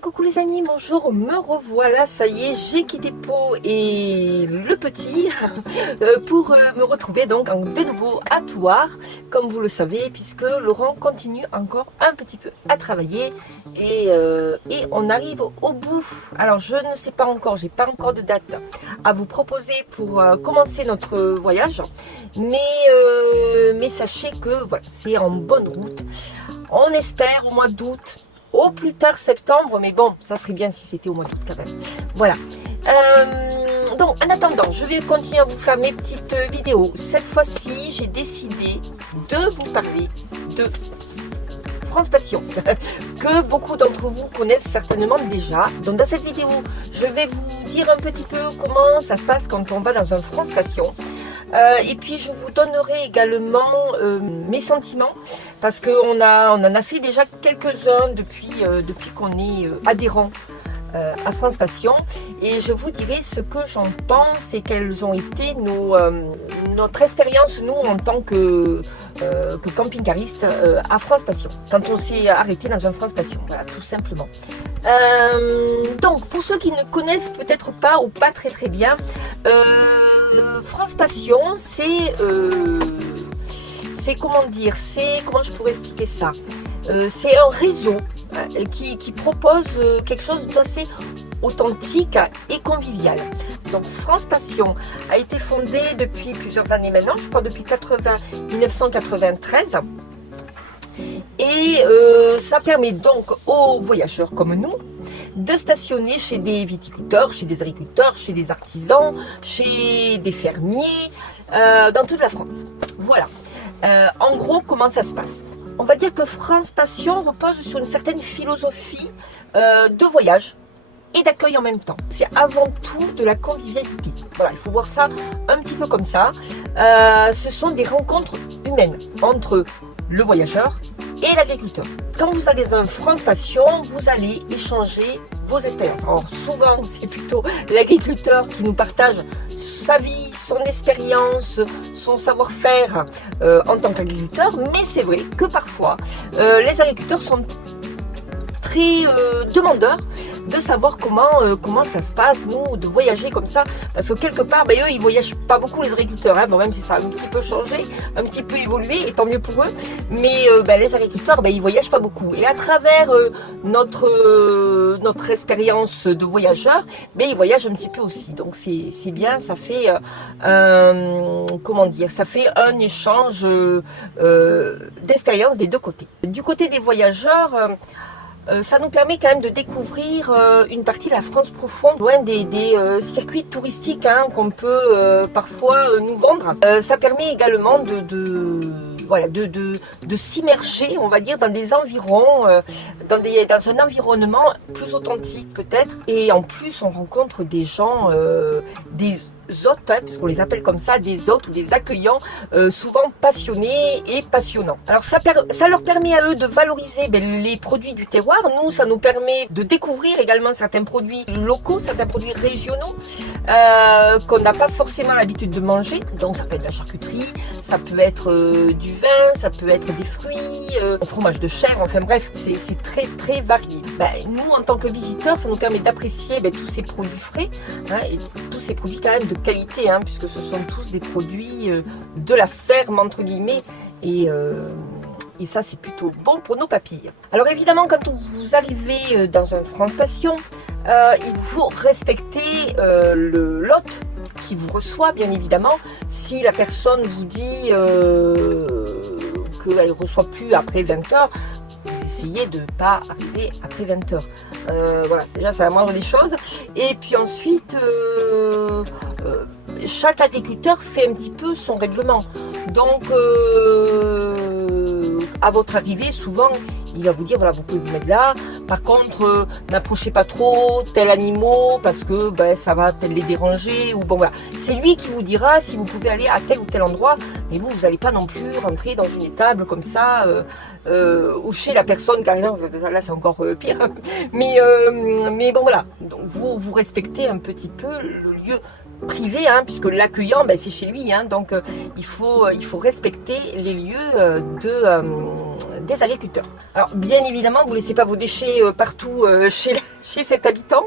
Coucou les amis, bonjour, me revoilà, ça y est, j'ai quitté Pau et le petit pour me retrouver donc de nouveau à Thouars, comme vous le savez, puisque Laurent continue encore un petit peu à travailler et on arrive au bout. Alors je ne sais pas encore, j'ai pas encore de date à vous proposer pour commencer notre voyage, mais sachez que voilà, c'est en bonne route. On espère au mois d'août. Au plus tard septembre, mais bon, ça serait bien si c'était au mois d'août quand même. Voilà. Donc, en attendant, je vais continuer à vous faire mes petites vidéos. Cette fois-ci, j'ai décidé de vous parler de France Passion, que beaucoup d'entre vous connaissent certainement déjà. Donc, dans cette vidéo, je vais vous dire un petit peu comment ça se passe quand on va dans un France Passion. Et puis je vous donnerai également mes sentiments parce qu'on en a fait déjà quelques-uns depuis qu'on est adhérent à France Passion, et je vous dirai ce que j'en pense et quelles ont été notre expérience nous en tant que camping-cariste à France Passion quand on s'est arrêté dans un France Passion, voilà, tout simplement. Donc pour ceux qui ne connaissent peut-être pas ou pas très bien, France Passion, c'est comment dire, comment je pourrais expliquer ça, c'est un réseau qui propose quelque chose d'assez authentique et convivial. Donc France Passion a été fondée depuis plusieurs années maintenant, je crois depuis 1993. Et ça permet donc aux voyageurs comme nous de stationner chez des viticulteurs, chez des agriculteurs, chez des artisans, chez des fermiers, dans toute la France. Voilà. En gros, comment ça se passe? On va dire que France Passion repose sur une certaine philosophie de voyage et d'accueil en même temps. C'est avant tout de la convivialité. Voilà, il faut voir ça un petit peu comme ça. Ce sont des rencontres humaines entre le voyageur et l'agriculteur. Quand vous allez dans un France Passion, vous allez échanger vos expériences. Alors souvent, c'est plutôt l'agriculteur qui nous partage sa vie, son expérience, son savoir-faire en tant qu'agriculteur, mais c'est vrai que parfois, les agriculteurs sont très demandeurs de savoir comment ça se passe, nous, de voyager comme ça, parce que quelque part, eux, ils voyagent pas beaucoup, les agriculteurs, hein. Bon, même si ça a un petit peu changé, un petit peu évolué, et tant mieux pour eux, mais les agriculteurs, ils voyagent pas beaucoup, et à travers notre expérience de voyageur, ils voyagent un petit peu aussi, donc c'est bien, ça fait comment dire, ça fait un échange d'expérience des deux côtés. Du côté des voyageurs, ça nous permet quand même de découvrir une partie de la France profonde, loin des circuits touristiques qu'on peut parfois nous vendre. Ça permet également de s'immerger, on va dire, dans des environs, dans un environnement plus authentique peut-être. Et en plus, on rencontre des gens, des hôtes, parce qu'on les appelle comme ça, des hôtes ou des accueillants, souvent passionnés et passionnants. Alors ça leur permet à eux de valoriser les produits du terroir. Nous, ça nous permet de découvrir également certains produits locaux, certains produits régionaux qu'on n'a pas forcément l'habitude de manger. Donc ça peut être de la charcuterie, ça peut être du vin, ça peut être des fruits, fromage de chèvre, enfin bref, c'est très très varié. Nous, en tant que visiteurs, ça nous permet d'apprécier tous ces produits frais, et tous ces produits quand même de qualité, puisque ce sont tous des produits de la ferme entre guillemets, et ça c'est plutôt bon pour nos papilles. Alors évidemment, quand vous arrivez dans un France Passion, il vous faut respecter l'hôte qui vous reçoit, bien évidemment. Si la personne vous dit qu'elle ne reçoit plus après 20h, vous essayez de ne pas arriver après 20h. Voilà, déjà c'est la moindre des choses. Et puis ensuite, chaque agriculteur fait un petit peu son règlement. Donc, à votre arrivée, souvent, il va vous dire, voilà, vous pouvez vous mettre là. Par contre, n'approchez pas trop tel animal parce que ça va peut-être les déranger. Ou bon, voilà. C'est lui qui vous dira si vous pouvez aller à tel ou tel endroit. Mais vous n'allez pas non plus rentrer dans une étable comme ça, ou chez la personne, car là c'est encore pire. Mais bon, voilà. Donc, vous respectez un petit peu le lieu privé, puisque l'accueillant, c'est chez lui. Donc, il faut respecter les lieux des agriculteurs. Alors bien évidemment, vous ne laissez pas vos déchets partout chez cet habitant.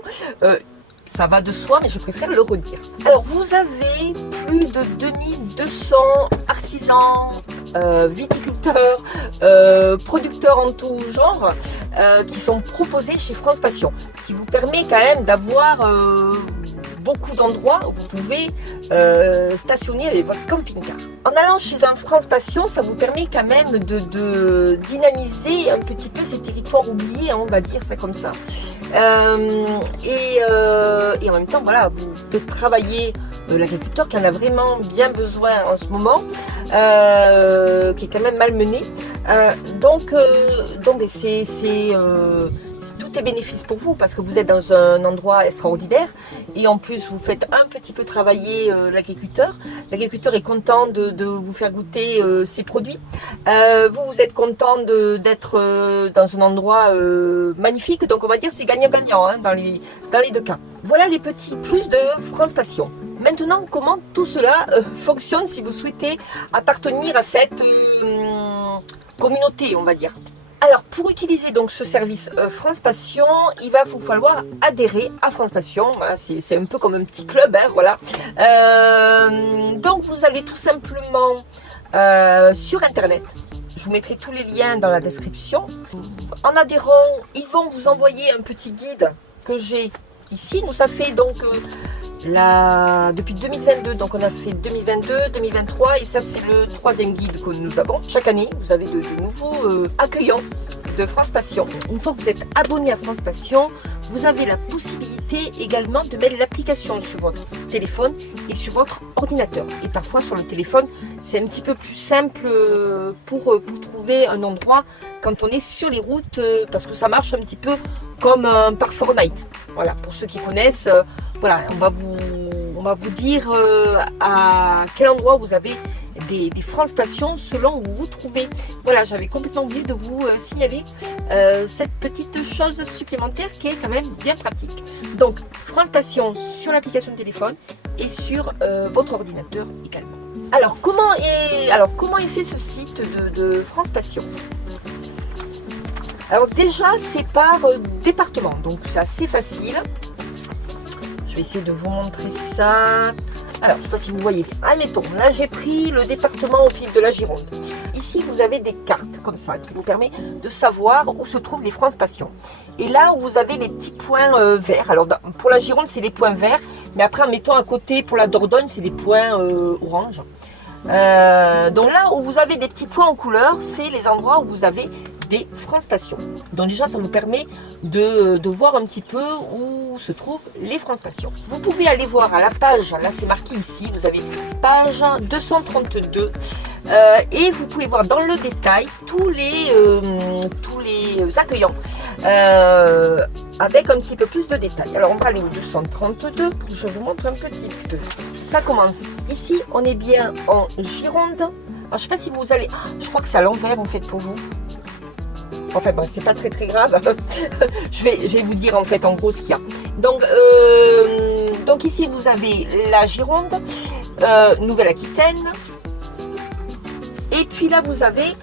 Ça va de soi, mais je préfère le redire. Alors, vous avez plus de 2200 artisans, viticulteurs, producteurs en tout genre, qui sont proposés chez France Passion. Ce qui vous permet quand même d'avoir beaucoup d'endroits où vous pouvez stationner avec votre camping-car. En allant chez un France Passion, ça vous permet quand même de dynamiser un petit peu ces territoires oubliés, hein, on va dire ça comme ça. Et en même temps, voilà, vous faites travailler l'agriculteur qui en a vraiment bien besoin en ce moment, qui est quand même malmené. Donc tout est bénéfice pour vous parce que vous êtes dans un endroit extraordinaire et en plus vous faites un petit peu travailler l'agriculteur. L'agriculteur est content de vous faire goûter ses produits. Vous êtes content d'être dans un endroit magnifique. Donc on va dire c'est gagnant-gagnant hein, dans les deux cas. Voilà les petits plus de France Passion. Maintenant, comment tout cela fonctionne si vous souhaitez appartenir à cette communauté, on va dire. Alors, pour utiliser donc ce service France Passion, il va vous falloir adhérer à France Passion. Voilà, c'est un peu comme un petit club, hein, voilà. Donc, vous allez tout simplement sur Internet. Je vous mettrai tous les liens dans la description. En adhérant, ils vont vous envoyer un petit guide que j'ai ici. Nous, ça fait donc depuis 2022, donc on a fait 2022, 2023 et ça c'est le 3e guide que nous avons. Chaque année, vous avez de nouveaux accueillants de France Passion. Une fois que vous êtes abonné à France Passion, vous avez la possibilité également de mettre l'application sur votre téléphone et sur votre ordinateur. Et parfois sur le téléphone, c'est un petit peu plus simple pour trouver un endroit quand on est sur les routes parce que ça marche un petit peu comme par Fortnite. Voilà, pour ceux qui connaissent, voilà, on va vous dire à quel endroit vous avez des France Passion selon où vous vous trouvez. Voilà, j'avais complètement oublié de vous signaler cette petite chose supplémentaire qui est quand même bien pratique. Donc, France Passion sur l'application de téléphone et sur votre ordinateur également. Alors, comment est fait ce site de France Passion ? Alors déjà, c'est par département, donc c'est assez facile. Je vais essayer de vous montrer ça. Alors, je ne sais pas si vous voyez. Admettons, là j'ai pris le département au pif de la Gironde. Ici, vous avez des cartes comme ça qui vous permettent de savoir où se trouvent les France Passion. Et là où vous avez les petits points verts. Alors, pour la Gironde, c'est les points verts. Mais après, admettons à côté, pour la Dordogne, c'est les points orange. Donc là où vous avez des petits points en couleur, c'est les endroits où vous avez des France Passion. Donc déjà, ça vous permet de voir un petit peu où se trouvent les France Passion. Vous pouvez aller voir à la page, là c'est marqué ici, vous avez page 232 et vous pouvez voir dans le détail tous les accueillants avec un petit peu plus de détails. Alors on va aller au 232 pour que je vous montre un petit peu. Ça commence ici, on est bien en Gironde. Alors je ne sais pas si vous allez... je crois que c'est à l'envers en fait pour vous. Enfin bon, c'est pas très grave. je vais vous dire en fait en gros ce qu'il y a. Donc ici vous avez la Gironde, Nouvelle-Aquitaine. Et puis là vous avez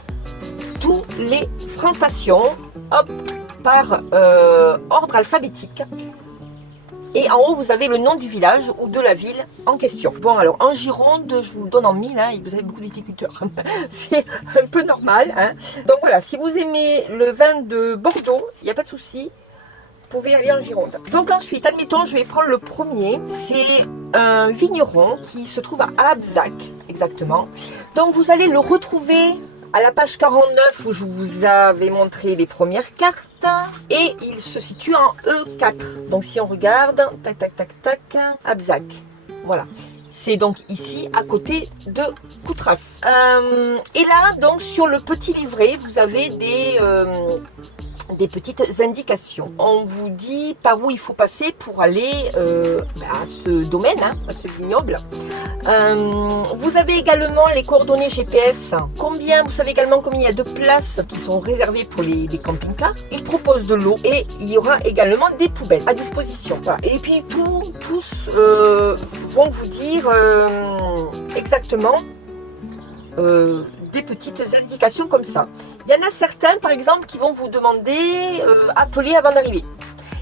tous les France Passion, hop, par ordre alphabétique. Et en haut, vous avez le nom du village ou de la ville en question. Bon, alors en Gironde, je vous le donne en 1000, hein, et vous avez beaucoup de viticulteurs. C'est un peu normal. Hein. Donc voilà, si vous aimez le vin de Bordeaux, il n'y a pas de souci, vous pouvez aller en Gironde. Donc ensuite, admettons, je vais prendre le premier. C'est un vigneron qui se trouve à Abzac, exactement. Donc vous allez le retrouver à la page 49 où je vous avais montré les premières cartes et il se situe en E4. Donc si on regarde, tac, Abzac. Voilà. C'est donc ici à côté de Coutras. Et là, donc sur le petit livret, vous avez des petites indications. On vous dit par où il faut passer pour aller à ce domaine, hein, à ce vignoble. Vous avez également les coordonnées GPS. Vous savez également combien il y a de places qui sont réservées pour les camping-cars. Ils proposent de l'eau et il y aura également des poubelles à disposition. Voilà. Et puis tous vont vous dire exactement des petites indications comme ça. Il y en a certains, par exemple, qui vont vous demander appeler avant d'arriver.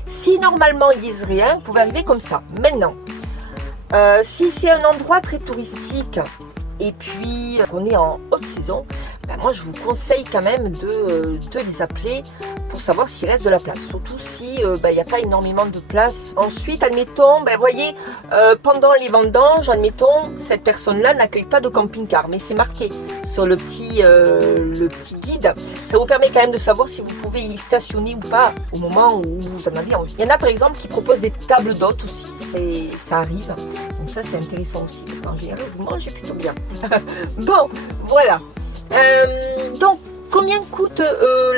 Si normalement ils disent rien, vous pouvez arriver comme ça. Maintenant, si c'est un endroit très touristique et puis qu'on est en haute saison, ben moi je vous conseille quand même de les appeler pour savoir s'il reste de la place. Surtout si il n'y a pas énormément de place. Ensuite, admettons, voyez, pendant les vendanges, admettons, cette personne-là n'accueille pas de camping-car, mais c'est marqué sur le petit guide. Ça vous permet quand même de savoir si vous pouvez y stationner ou pas au moment où vous en avez envie. Il y en a par exemple qui proposent des tables d'hôtes aussi, ça arrive. Donc ça c'est intéressant aussi, parce qu'en général vous mangez plutôt bien. Bon, voilà. Donc, combien coûte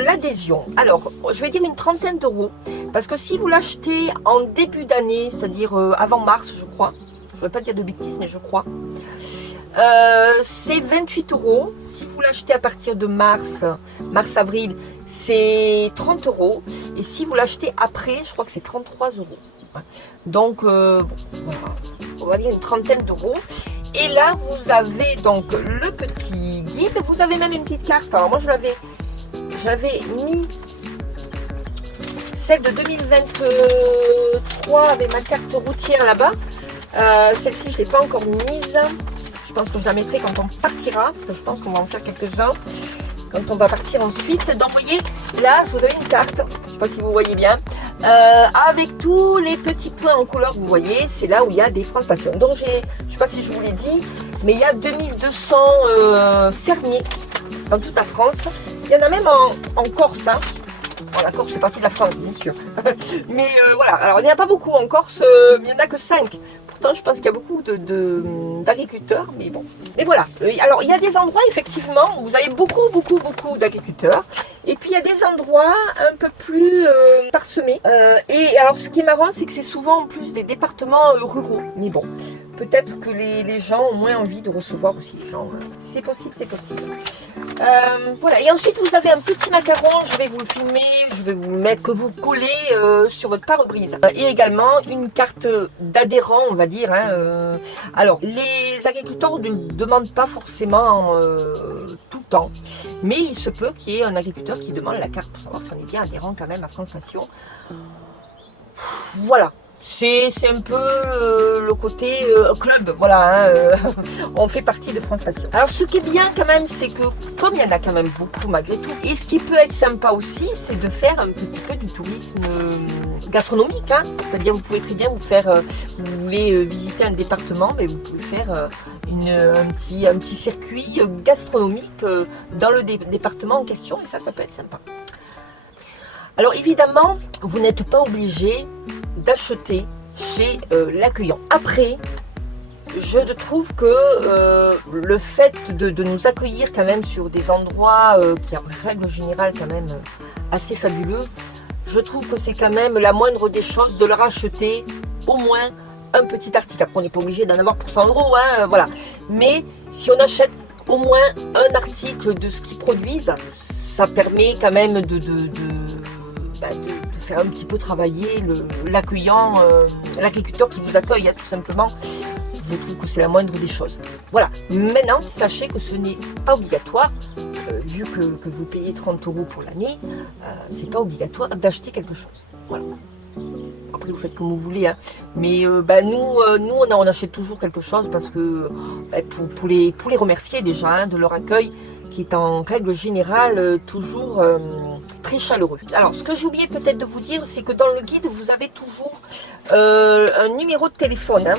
l'adhésion? Alors, je vais dire une trentaine d'euros. Parce que si vous l'achetez en début d'année, c'est-à-dire avant mars, je crois. Je ne vais pas dire de bêtises, mais je crois. C'est 28 euros. Si vous l'achetez à partir de mars-avril, c'est 30 euros. Et si vous l'achetez après, je crois que c'est 33 euros. Donc, voilà. On va dire une trentaine d'euros. Et là, vous avez donc le petit guide. Vous avez même une petite carte. Alors moi, j'avais mis celle de 2023 avec ma carte routière là-bas. Celle-ci, je ne l'ai pas encore mise. Je pense que je la mettrai quand on partira, parce que je pense qu'on va en faire quelques-uns quand on va partir ensuite. Donc, vous voyez, là, vous avez une carte. Je ne sais pas si vous voyez bien. Avec tous les petits points en couleur, vous voyez, c'est là où il y a des France Passion. Donc, je ne sais pas si je vous l'ai dit, mais il y a 2200 fermiers dans toute la France. Il y en a même en Corse. Hein. Bon, la Corse, c'est partie de la France, bien sûr. Mais voilà, alors il n'y en a pas beaucoup en Corse, il n'y en a que 5. Pourtant, je pense qu'il y a beaucoup d'agriculteurs, mais bon. Mais voilà, alors il y a des endroits, effectivement, où vous avez beaucoup d'agriculteurs. Et puis il y a des endroits un peu plus parsemés. Et alors ce qui est marrant, c'est que c'est souvent en plus des départements ruraux. Mais bon, peut-être que les gens ont moins envie de recevoir aussi les gens. C'est possible, c'est possible. Voilà, et ensuite vous avez un petit macaron, je vais vous le filmer, je vais vous le mettre, que vous collez sur votre pare-brise. Et également une carte d'adhérent, on va dire. Hein, alors, les agriculteurs ne demandent pas forcément tout le temps, mais il se peut qu'il y ait un agriculteur qui demande la carte pour savoir si on est bien adhérent quand même à France Passion. Voilà. C'est un peu le côté club, voilà, hein, on fait partie de France Passion. Alors ce qui est bien quand même, c'est que comme il y en a quand même beaucoup malgré tout, et ce qui peut être sympa aussi, c'est de faire un petit peu du tourisme gastronomique, hein. C'est-à-dire vous pouvez très bien vous faire, vous voulez visiter un département, mais vous pouvez faire un petit circuit gastronomique dans le département en question, et ça peut être sympa. Alors évidemment, vous n'êtes pas obligé d'acheter chez l'accueillant. Après, je trouve que le fait de nous accueillir quand même sur des endroits qui en règle générale quand même assez fabuleux, je trouve que c'est quand même la moindre des choses de leur acheter au moins un petit article. Après, on n'est pas obligé d'en avoir pour 100 euros, hein, voilà. Mais si on achète au moins un article de ce qu'ils produisent, ça permet quand même de faire un petit peu travailler l'accueillant, l'agriculteur qui vous accueille, hein, tout simplement. Je trouve que c'est la moindre des choses. Voilà. Maintenant, sachez que ce n'est pas obligatoire, vu que vous payez 30 euros pour l'année, c'est pas obligatoire d'acheter quelque chose. Voilà. Après, vous faites comme vous voulez, hein. Mais nous, on achète toujours quelque chose parce que pour les remercier déjà hein, de leur accueil, qui est en règle générale toujours très chaleureux. Alors, ce que j'ai oublié peut-être de vous dire, c'est que dans le guide, vous avez toujours un numéro de téléphone. Hein.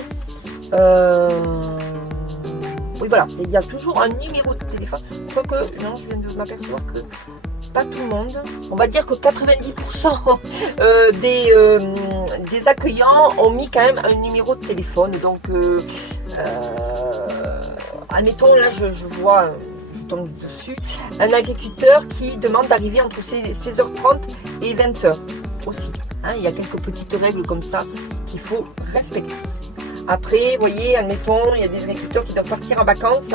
Oui, voilà, il y a toujours un numéro de téléphone. Quoique, non, je viens de m'apercevoir que pas tout le monde. On va dire que 90% des accueillants ont mis quand même un numéro de téléphone. Donc, admettons, là, je vois... tombe dessus, un agriculteur qui demande d'arriver entre 16h30 et 20h aussi. Hein, il y a quelques petites règles comme ça qu'il faut respecter. Après, vous voyez, admettons, il y a des agriculteurs qui doivent partir en vacances.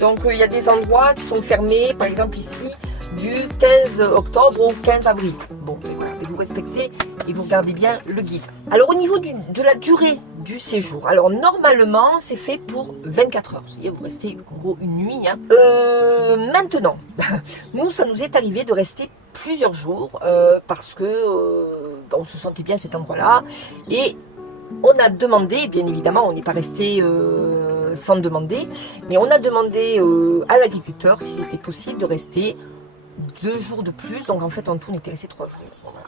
Donc, il y a des endroits qui sont fermés, par exemple ici, du 15 octobre au 15 avril. Bon, voilà, vous respectez et vous regardez bien le guide. Alors, au niveau de la durée du séjour. Alors normalement c'est fait pour 24 heures, c'est-à-dire vous restez en gros une nuit. Hein. Maintenant, nous ça nous est arrivé de rester plusieurs jours parce que on se sentait bien à cet endroit-là et on a demandé, bien évidemment on n'est pas resté sans demander, mais on a demandé à l'agriculteur si c'était possible de rester 2 jours de plus, donc en fait en tout on était resté 3 jours. Voilà.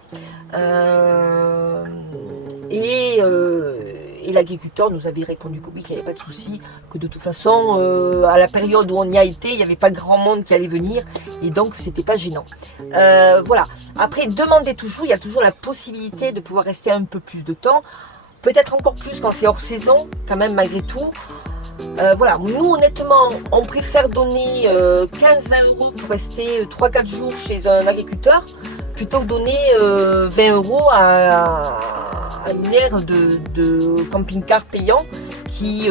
Et l'agriculteur nous avait répondu que oui, qu'il n'y avait pas de souci, que de toute façon à la période où on y a été, il n'y avait pas grand monde qui allait venir et donc c'était pas gênant. Voilà. Après, demandez toujours, il y a toujours la possibilité de pouvoir rester un peu plus de temps, peut-être encore plus quand c'est hors saison, quand même malgré tout. Voilà, nous honnêtement, on préfère donner 15-20 € pour rester 3-4 jours chez un agriculteur plutôt que donner 20 € à une aire de camping-car payant qui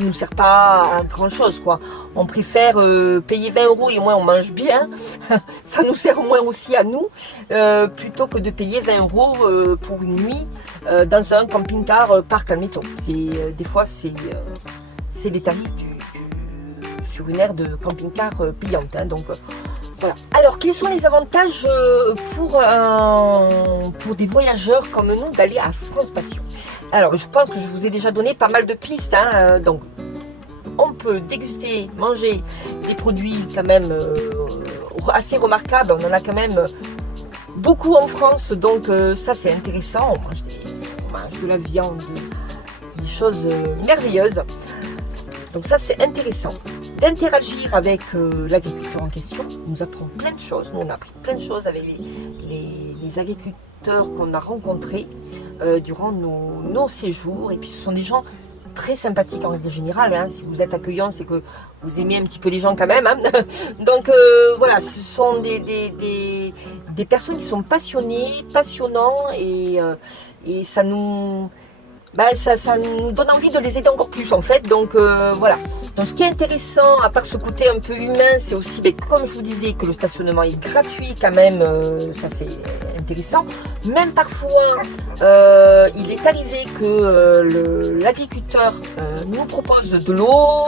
nous sert pas à grand chose quoi. On préfère payer 20 € et au moins on mange bien, ça nous sert au moins aussi à nous, plutôt que de payer 20 € pour une nuit dans un camping-car parc admettons. Des fois c'est les tarifs sur une aire de camping-car payante. Hein, donc voilà. Alors quels sont les avantages pour des voyageurs comme nous d'aller à France Passion? Alors je pense que je vous ai déjà donné pas mal de pistes. Hein, donc on peut déguster, manger des produits quand même assez remarquables. On en a quand même beaucoup en France, donc ça c'est intéressant. On mange des fromages, de la viande, des choses merveilleuses. Donc ça c'est intéressant. D'interagir avec l'agriculteur en question, on nous apprend plein de choses. Nous on a appris plein de choses avec les agriculteurs qu'on a rencontrés durant nos séjours. Et puis ce sont des gens très sympathiques en règle générale. Hein. Si vous êtes accueillant, c'est que vous aimez un petit peu les gens quand même. Hein. Donc voilà, ce sont des personnes qui sont passionnées, passionnants et ça nous... ça nous donne envie de les aider encore plus en fait, donc voilà. Donc ce qui est intéressant, à part ce côté un peu humain, c'est aussi, comme je vous disais, que le stationnement est gratuit quand même, ça c'est intéressant. Même parfois, il est arrivé que l'agriculteur nous propose de l'eau,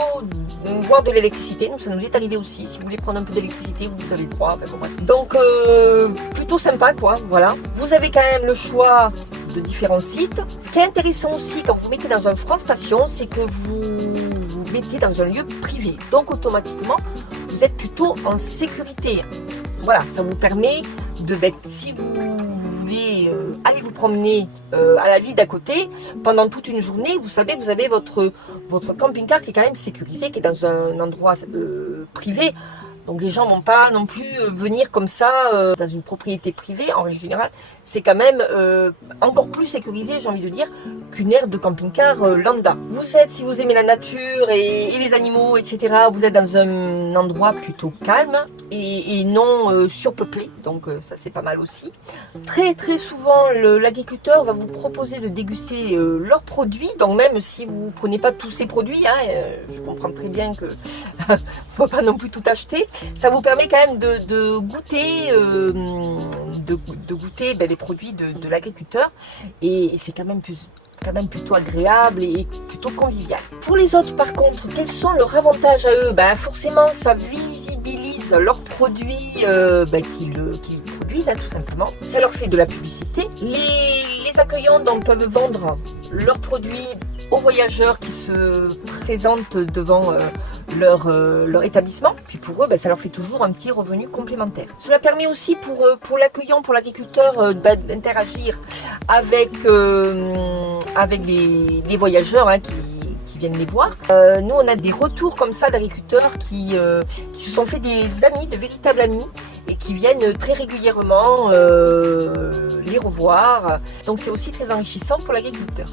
voire de l'électricité. Donc ça nous est arrivé aussi, si vous voulez prendre un peu d'électricité, vous avez le droit. Donc plutôt sympa quoi, voilà. Vous avez quand même le choix de différents sites. Ce qui est intéressant aussi quand vous mettez dans un France Passion, c'est que vous mettez dans un lieu privé. Donc automatiquement, vous êtes plutôt en sécurité. Voilà, ça vous permet si vous voulez aller vous promener à la ville d'à côté, pendant toute une journée, vous savez que vous avez votre camping-car qui est quand même sécurisé, qui est dans un endroit privé. Donc les gens ne vont pas non plus venir comme ça dans une propriété privée. En règle générale, c'est quand même encore plus sécurisé, j'ai envie de dire, qu'une aire de camping-car lambda. Si vous aimez la nature et les animaux, etc., vous êtes dans un endroit plutôt calme et non surpeuplé. Donc ça c'est pas mal aussi. Très très souvent, l'agriculteur va vous proposer de déguster leurs produits. Donc même si vous ne prenez pas tous ces produits, hein, je comprends très bien que ne faut pas non plus tout acheter. Ça vous permet quand même de goûter, les produits de l'agriculteur et c'est quand même plutôt agréable et plutôt convivial. Pour les autres par contre, quels sont leurs avantages à eux? Forcément ça visibilise leurs produits qu'ils produisent tout simplement. Ça leur fait de la publicité. Les accueillants donc peuvent vendre leurs produits aux voyageurs qui se présentent devant leur établissement. Puis pour eux, ça leur fait toujours un petit revenu complémentaire. Cela permet aussi pour l'accueillant, pour l'agriculteur, d'interagir avec les voyageurs qui viennent les voir. Nous, on a des retours comme ça d'agriculteurs qui se sont fait des amis, de véritables amis, et qui viennent très régulièrement les revoir. Donc c'est aussi très enrichissant pour l'agriculteur.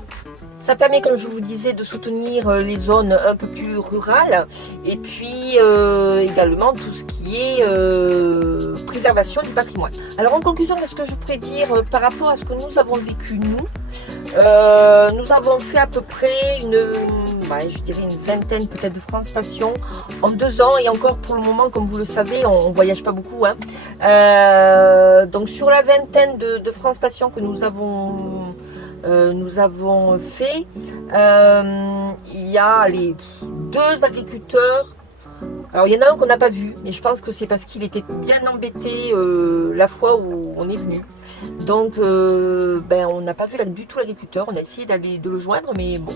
Ça permet, comme je vous disais, de soutenir les zones un peu plus rurales et puis également tout ce qui est préservation du patrimoine. Alors en conclusion, qu'est-ce que je pourrais dire par rapport à ce que nous avons vécu nous avons fait à peu près une vingtaine peut-être de France Passion en 2 ans et encore pour le moment, comme vous le savez, on voyage pas beaucoup. Hein. Donc sur la vingtaine de France Passion que nous avons nous avons fait. Il y a les deux agriculteurs. Alors il y en a un qu'on n'a pas vu, mais je pense que c'est parce qu'il était bien embêté la fois où on est venu. Donc on n'a pas vu du tout l'agriculteur, on a essayé de le joindre, mais bon,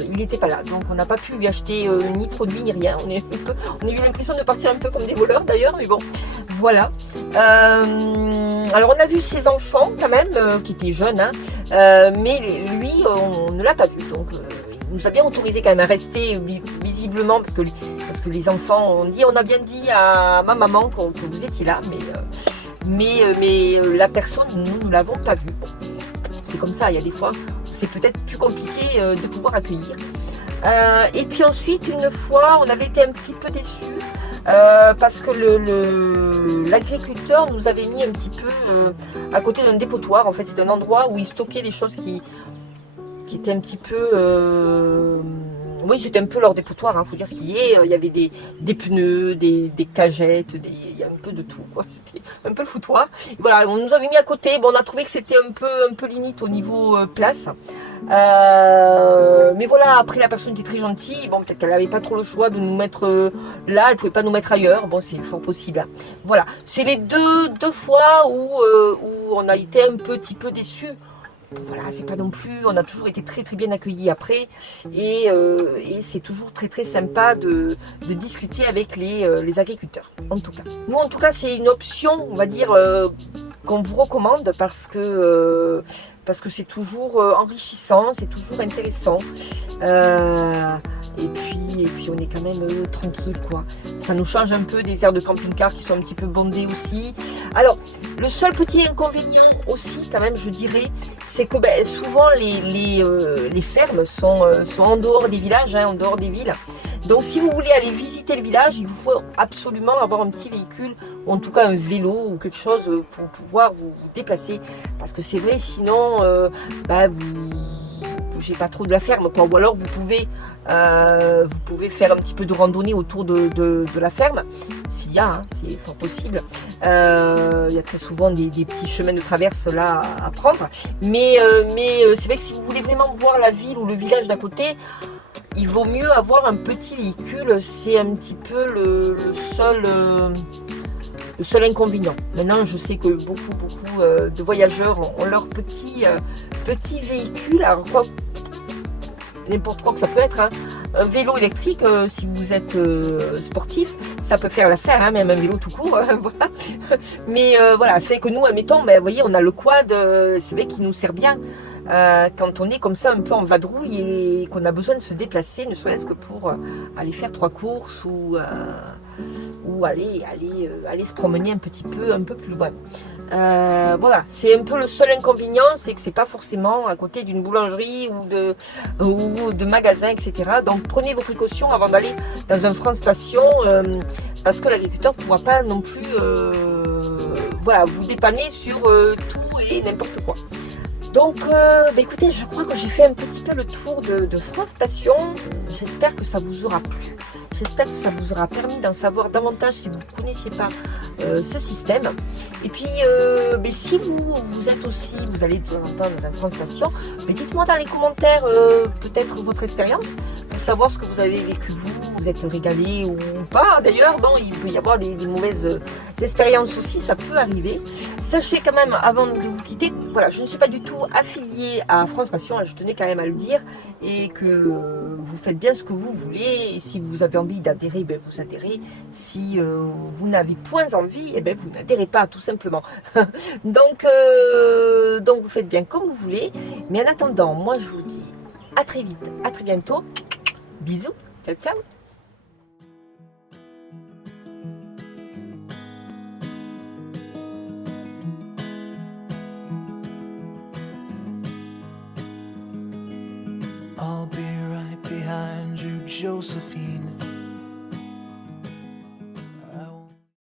il n'était pas là. Donc on n'a pas pu lui acheter ni produit ni rien. On a eu l'impression de partir un peu comme des voleurs d'ailleurs, mais bon, voilà. Alors on a vu ses enfants quand même, qui étaient jeunes, hein, mais lui, on ne l'a pas vu. Donc il nous a bien autorisé quand même à rester visiblement, parce que les enfants ont dit, on a bien dit à ma maman que vous étiez là, mais la personne, nous ne l'avons pas vue. Bon, c'est comme ça, il y a des fois où c'est peut-être plus compliqué de pouvoir accueillir. Et puis ensuite, une fois, on avait été un petit peu déçus parce que l'agriculteur nous avait mis un petit peu à côté d'un dépotoir. En fait, c'est un endroit où il stockait des choses qui étaient un petit peu... oui, c'était un peu leur dépotoir, hein, faut dire ce qu'il y est. Il y avait des pneus, des cagettes, il y a un peu de tout, quoi. C'était un peu le foutoir. Et voilà, on nous avait mis à côté. Bon, on a trouvé que c'était un peu limite au niveau place. Mais voilà, après la personne était très gentille. Bon, peut-être qu'elle n'avait pas trop le choix de nous mettre là. Elle pouvait pas nous mettre ailleurs. Bon, c'est fort possible, hein. Voilà, c'est les deux fois où on a été un petit peu déçus. Voilà, c'est pas non plus, on a toujours été très très bien accueillis après, et c'est toujours très très sympa de discuter avec les agriculteurs, en tout cas. Nous, en tout cas, c'est une option, on va dire, qu'on vous recommande parce que c'est toujours enrichissant, c'est toujours intéressant. Et puis on est quand même tranquille, quoi. Ça nous change un peu des aires de camping-car qui sont un petit peu bondées aussi. Alors, le seul petit inconvénient aussi, quand même, je dirais, c'est que souvent les fermes sont en dehors des villages, hein, en dehors des villes. Donc si vous voulez aller visiter le village, il vous faut absolument avoir un petit véhicule, ou en tout cas un vélo ou quelque chose pour pouvoir vous déplacer. Parce que c'est vrai, sinon vous bougez pas trop de la ferme, quoi. Ou alors vous pouvez faire un petit peu de randonnée autour de la ferme, s'il y a, hein, c'est fort possible. Il y a très souvent des petits chemins de traverse là à prendre. Mais c'est vrai que si vous voulez vraiment voir la ville ou le village d'à côté, il vaut mieux avoir un petit véhicule. C'est un petit peu le seul inconvénient. Maintenant, je sais que beaucoup de voyageurs ont leur petit véhicule. Alors, n'importe quoi que ça peut être, hein. Un vélo électrique, si vous êtes sportif, ça peut faire l'affaire, hein, même un vélo tout court, voilà. Mais voilà, c'est vrai que nous, admettons, vous voyez, on a le quad, c'est vrai qu'il nous sert bien quand on est comme ça un peu en vadrouille et qu'on a besoin de se déplacer, ne serait-ce que pour aller faire 3 courses ou aller se promener un petit peu, un peu plus loin. Voilà, c'est un peu le seul inconvénient, c'est que c'est pas forcément à côté d'une boulangerie ou de magasins, etc. Donc prenez vos précautions avant d'aller dans un France Passion, parce que l'agriculteur ne pourra pas non plus vous dépanner sur tout et n'importe quoi. Donc écoutez, je crois que j'ai fait un petit peu le tour de France Passion. J'espère que ça vous aura plu. J'espère que ça vous aura permis d'en savoir davantage si vous ne connaissiez pas ce système. Et puis, si vous êtes aussi, vous allez de temps en temps dans un France Passion, dites-moi dans les commentaires peut-être votre expérience pour savoir ce que vous avez vécu vous êtes régalé ou pas. D'ailleurs, bon, il peut y avoir des mauvaises expériences aussi, ça peut arriver. Sachez quand même, avant de vous quitter, voilà, je ne suis pas du tout affiliée à France Passion, je tenais quand même à le dire, et que vous faites bien ce que vous voulez, et si vous avez envie d'adhérer, vous adhérez. Si vous n'avez point envie, vous n'adhérez pas, tout simplement. Donc vous faites bien comme vous voulez. Mais en attendant, moi je vous dis à très vite, à très bientôt. Bisous, ciao ciao. I'll be right behind you, Josephine.